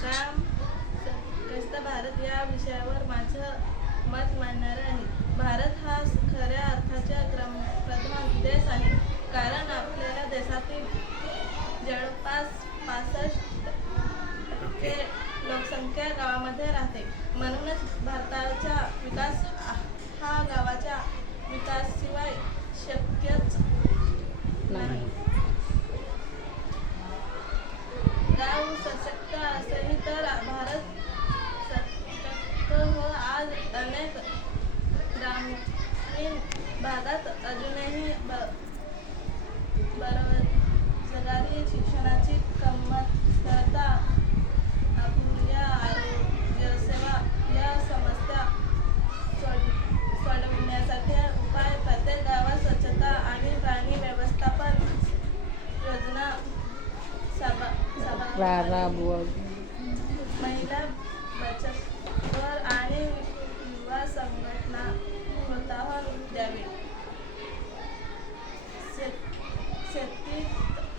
ग्रामग्रस्त भारत या विषयावर माझं मत मांडणार आहे. भारत हा खऱ्या अर्थाचा ग्रामप्रधान देश आहे, कारण आपल्या देशातील जवळपास 65% लोकसंख्या गावामध्ये राहते. म्हणूनच भारताचा विकास हा गावाच्या विकासाशिवाय शक्यच नाही. गाव सशक्त असेल तर भारत सशक्त हो. आज अनेक ग्रामीण भागात अजूनही बेरोजगारी, शिक्षणाची कमतरता, अपुऱ्या आरोग्यसेवा या समस्या सोडविण्यासाठी उपाय प्रत्येक गावात स्वच्छता आणि पाणी व्यवस्थापन योजना महिला बचत गट आणि युवा संघटना प्रोत्साहन द्यावे. शेतीत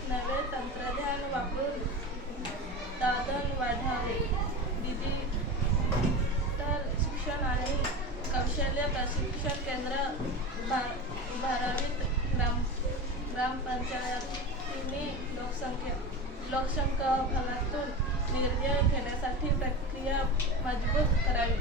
नवे तंत्रज्ञान वापरून उत्पादन वाढवावे. डिजिटल शिक्षण आणि कौशल्य प्रशिक्षण केंद्र उभारावीत. ग्रामपंचायतींनी लोकसंख्या भागातून निर्णय घेण्यासाठी प्रक्रिया मजबूत करावी.